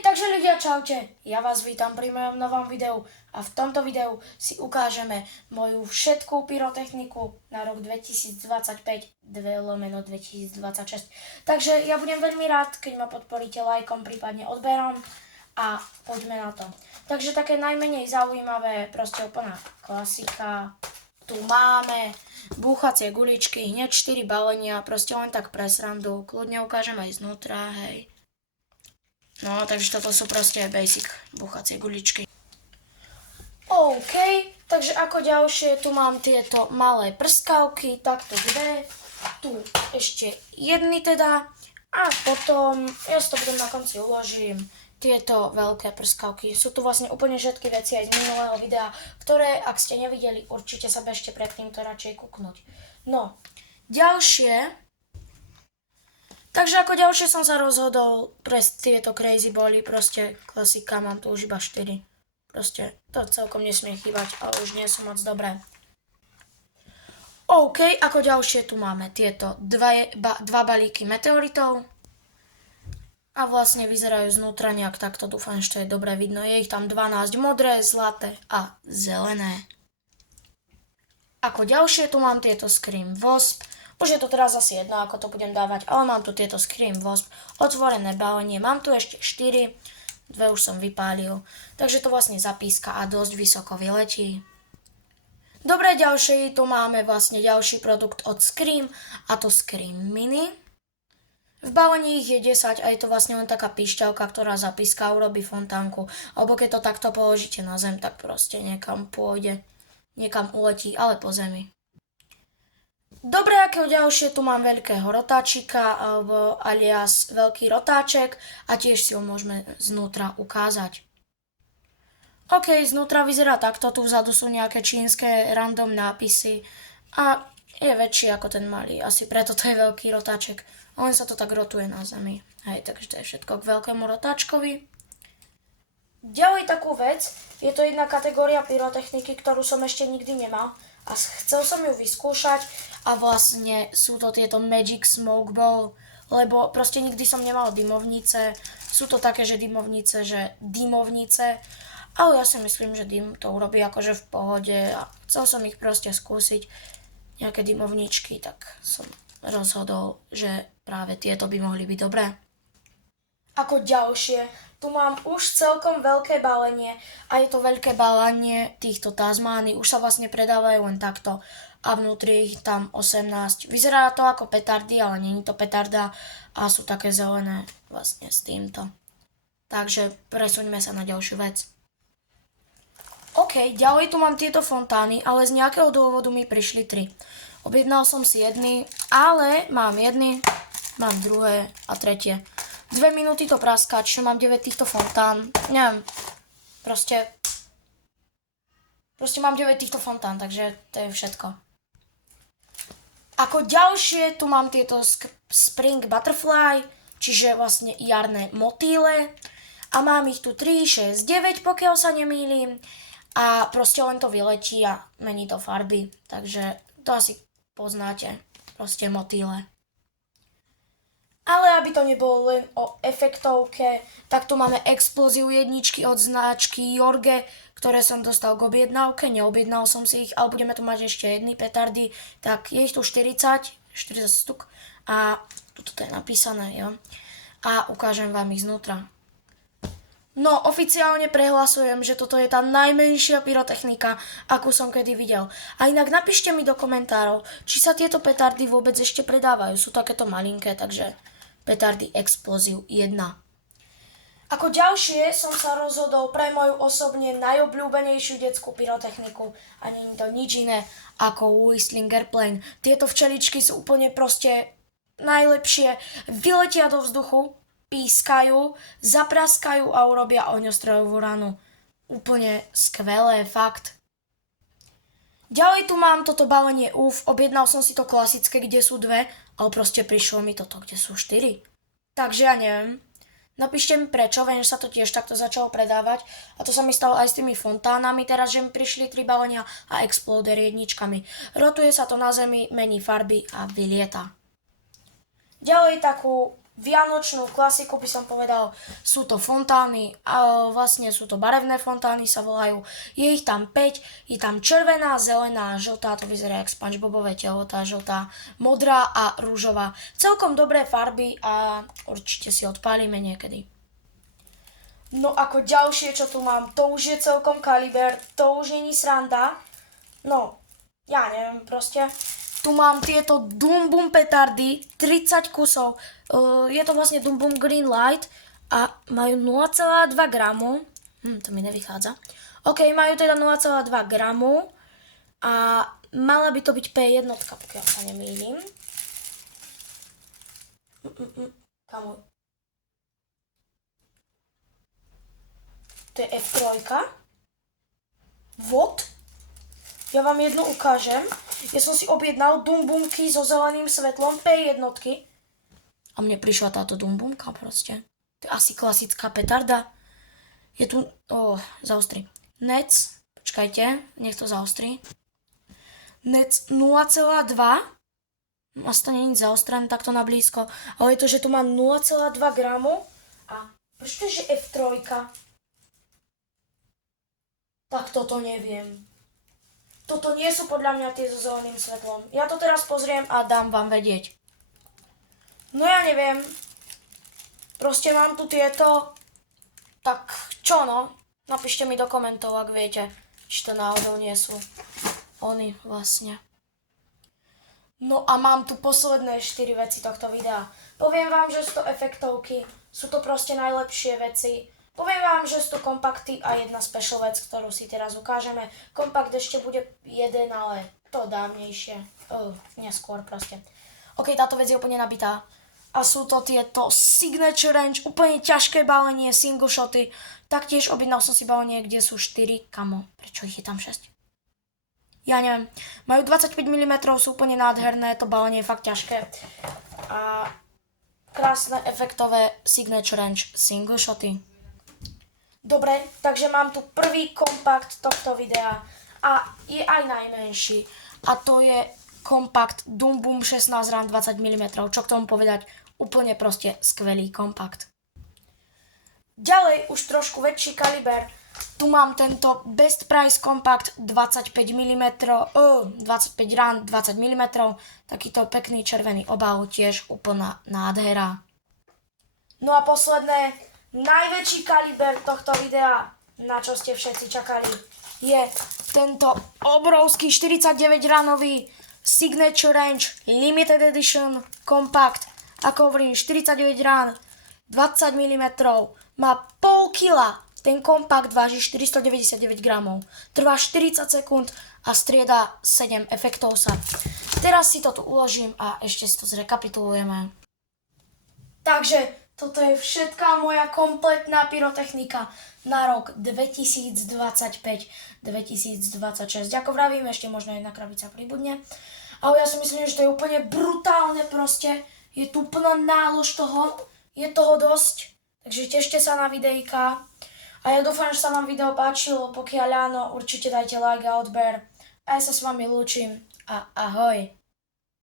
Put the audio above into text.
Takže ľudia, čaute. Ja vás vítam pri mojom novom videu a v tomto videu si ukážeme moju všetkú pyrotechniku na rok 2025/2026. Takže ja budem veľmi rád, keď ma podporíte lajkom, prípadne odberom a poďme na to. Takže také najmenej zaujímavé, proste úplná klasika. Tu máme búchacie guličky, hneď 4 balenia, proste len tak pre srandu. Kľudne ukážem aj znútra, hej. No, takže toto sú proste basic búchacie guličky. OK, takže ako ďalšie tu mám tieto malé prskavky, takto dve, tu ešte jedny teda a potom, ja si to potom na konci uložím, tieto veľké prskavky. Sú tu vlastne úplne všetky veci aj z minulého videa, ktoré, ak ste nevideli, určite sa bežte pred týmto radšej kúknuť. No, ďalšie. Takže ako ďalšie som sa rozhodol pre tieto crazy bally, proste klasika, mám tu už iba 4. Proste to celkom nesmie chýbať, ale už nie sú moc dobré. OK, ako ďalšie tu máme tieto dva balíky meteoritov. A vlastne vyzerajú znútra nejak takto, dúfam, že to je dobre vidno. Je ich tam 12, modré, zlaté a zelené. Ako ďalšie tu mám tieto Scream Wasp. Už je to teraz asi jedno, ako to budem dávať, ale mám tu tieto Scream Wasp, otvorené balenie, mám tu ešte 4, 2 už som vypálil, takže to vlastne zapíska a dosť vysoko vyletí. Dobre, ďalšie tu máme vlastne ďalší produkt od Scream, a to Scream Mini. V balení ich je 10 a je to vlastne len taká píšťalka, ktorá zapíska a urobí fontánku, alebo keď to takto položíte na zem, tak proste niekam pôjde, niekam uletí, ale po zemi. Dobre, akého ďalšie tu mám veľkého rotáčika, alebo alias veľký rotáček a tiež si ho môžeme znútra ukázať. OK, znútra vyzerá takto, tu vzadu sú nejaké čínske random nápisy a je väčší ako ten malý, asi preto to je veľký rotáček, len sa to tak rotuje na zemi. Hej, takže to je všetko k veľkému rotáčkovi. Ďalej takú vec, je to jedna kategória pyrotechniky, ktorú som ešte nikdy nemal a chcel som ju vyskúšať a vlastne sú to tieto Magic Smoke Ball, lebo proste nikdy som nemal dymovnice, sú to také, že dymovnice, ale ja si myslím, že dym to urobí akože v pohode a chcel som ich proste skúsiť, nejaké dymovničky, tak som rozhodol, že práve tieto by mohli byť dobré. Ako ďalšie, tu mám už celkom veľké balenie a je to veľké balenie týchto Tasmány, už sa vlastne predávajú len takto a vnútri ich tam 18. Vyzerá to ako petardy, ale nie je to petarda a sú také zelené vlastne s týmto. Takže presuňme sa na ďalšiu vec. OK, ďalej tu mám tieto fontány, ale z nejakého dôvodu mi prišli 3. Objednal som si jedny, ale mám jedny, mám druhé a tretie. 2 minúty to praská, čiže mám 9 týchto fontán, neviem, proste mám 9 týchto fontán, takže to je všetko. Ako ďalšie tu mám tieto Spring Butterfly, čiže vlastne jarné motýle a mám ich tu 3, 6, 9, pokiaľ sa nemýlim a proste len to vyletí a mení to farby, takže to asi poznáte, proste motýle. Ale aby to nebolo len o efektovke, tak tu máme explóziu jedničky od značky Jorge, ktoré som dostal k objednávke, neobjednal som si ich, ale budeme tu mať ešte jedny petardy, tak je ich tu 40 stuk a tuto to je napísané, jo. A ukážem vám ich znútra. No, oficiálne prehlasujem, že toto je tá najmenšia pyrotechnika, akú som kedy videl. A inak napíšte mi do komentárov, či sa tieto petardy vôbec ešte predávajú. Sú takéto malinké, takže petardy explóziu 1. Ako ďalšie som sa rozhodol pre moju osobne najobľúbenejšiu detskú pyrotechniku a nie je to nič iné ako Whistling Airplane. Tieto včeličky sú úplne proste najlepšie. Vyletia do vzduchu, pískajú, zapraskajú a urobia ohňostrojovú ranu. Úplne skvelé, fakt. Ďalej tu mám toto balenie UF, objednal som si to klasické, kde sú 2, ale proste prišlo mi toto, kde sú 4. Takže ja neviem. Napíšte mi prečo, viem, že sa to tiež takto začalo predávať a to sa mi stalo aj s tými fontánami teraz, že mi prišli 3 balenia a Exploder jedničkami. Rotuje sa to na zemi, mení farby a vylieta. Ďalej takú vianočnú klasiku, by som povedal. Sú to fontány, vlastne sú to barevné fontány, sa volajú. Je ich tam 5, je tam červená, zelená, žltá, to vyzerá jak SpongeBobové telo, tá žltá, modrá a rúžová. Celkom dobré farby a určite si odpálime niekedy. No ako ďalšie, čo tu mám, to už je celkom kaliber, to už není sranda. No, ja neviem proste. Tu mám tieto Doom Boom petardy, 30 kusov. Je to vlastne Doom Boom Green Light a majú 0,2 gramu. To mi nevychádza. OK, majú teda 0,2 gramu a mala by to byť P1, pokiaľ sa nemýlim. Kamu? To je F3. Vod. Ja vám jednu ukážem. Ja som si objednal Dumbumky so zeleným svetlom P1. A mne prišla táto Dumbumka proste. To je asi klasická petarda. Je tu... zaostri. NEC. Počkajte, nech to zaostri. NEC 0,2. Asi to nie je nič zaostrené takto na blízko. Ale je to, že tu má 0,2 gramu. A prečo to je, že F3? Tak toto neviem. Toto nie sú podľa mňa tie so zeleným svetlom. Ja to teraz pozriem a dám vám vedieť. No ja neviem. Proste mám tu tieto. Tak čo no? Napíšte mi do komentov, ak viete, či to náhodou nie sú oni vlastne. No a mám tu posledné 4 veci tohto videa. Poviem vám, že sú to efektovky. Sú to proste najlepšie veci. Poviem vám, že sú to kompakty a jedna special vec, ktorú si teraz ukážeme. Kompakt ešte bude jeden, ale to dávnejšie. Neskôr proste. OK, táto vec je úplne nabitá. A sú to tieto Signature Range, úplne ťažké balenie, single shoty. Taktiež objednal som si balenie, kde sú 4. Kamo, prečo ich je tam 6? Ja neviem. Majú 25 mm, sú úplne nádherné, to balenie je fakt ťažké. A krásne efektové Signature Range single shoty. Dobre, takže mám tu prvý kompakt tohto videa a je aj najmenší. A to je kompakt Doom Boom 16 RAM 20 mm. Čo k tomu povedať? Úplne proste skvelý kompakt. Ďalej už trošku väčší kaliber. Tu mám tento Best Price kompakt 25 mm, 25 RAM 20 mm. Takýto pekný červený obal, tiež úplná nádhera. No a posledné, najväčší kaliber tohto videa, na čo ste všetci čakali, je tento obrovský 49 ranový Signature Range Limited Edition Compact. Ako hovorím, 49 ran, 20 mm, má pol kila. Ten kompakt váži 499 gramov. Trvá 40 sekúnd a strieda 7 efektov sa. Teraz si to tu uložím a ešte si to zrekapitulujeme. Takže toto je všetká moja kompletná pyrotechnika na rok 2025-2026. Ako vravím, ešte možno jedna krabica pribudne. Ale ja si myslím, že to je úplne brutálne proste. Je tu plná nálož toho. Je toho dosť. Takže tešte sa na videjka. A ja dúfam, že sa vám video páčilo. Pokiaľ áno, určite dajte like a odber. A ja sa s vami lúčim. A ahoj.